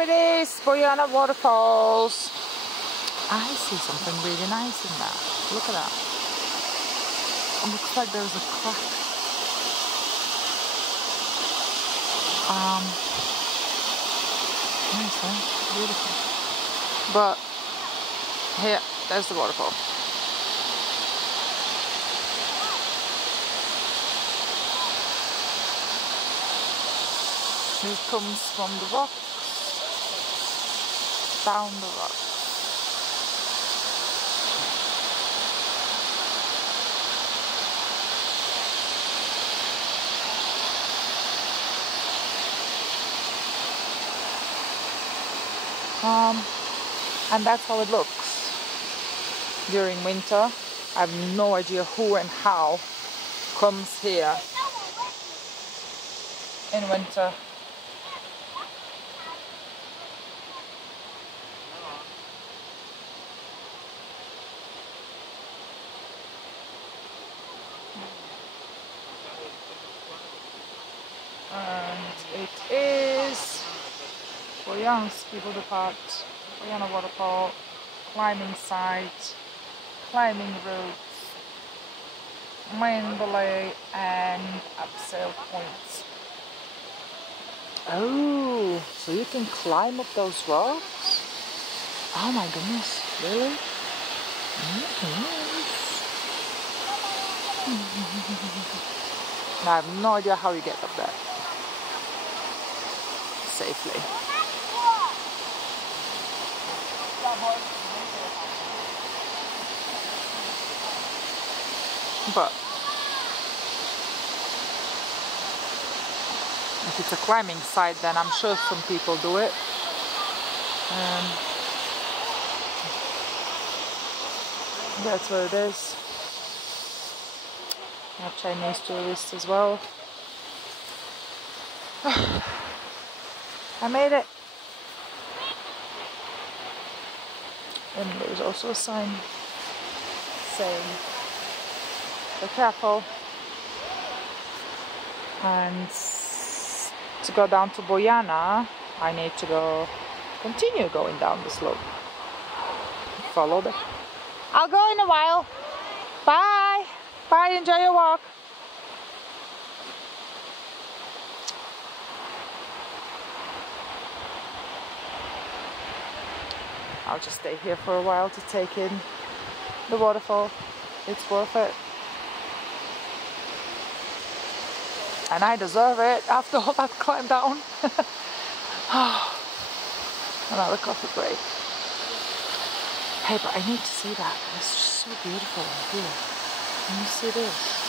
There it is, Boyana Waterfalls. I see something really nice in that. Look at that. It looks like there's a crack. Nice, right? Beautiful. But here, there's the waterfall. It comes from the rocks, down the rocks. And that's how it looks during winter. I have no idea who and how comes here in winter. And it is Boyana's people depart, Boyana Waterfall, climbing site, climbing routes, main belay and abseil points. Oh, so you can climb up those rocks? Oh my goodness, really? Now, I have no idea how you get up there safely. But if it's a climbing site, then I'm sure some people do it. That's where it is. We have Chinese tourists as well. I made it. And there's also a sign saying, be careful. And to go down to Boyana, I need to continue going down the slope. Follow the... I'll go in a while. Bye. Bye, enjoy your walk. I'll just stay here for a while to take in the waterfall. It's worth it. And I deserve it after all that climb down. Another coffee break. Hey, but I need to see that. It's just so beautiful here. Can you see this?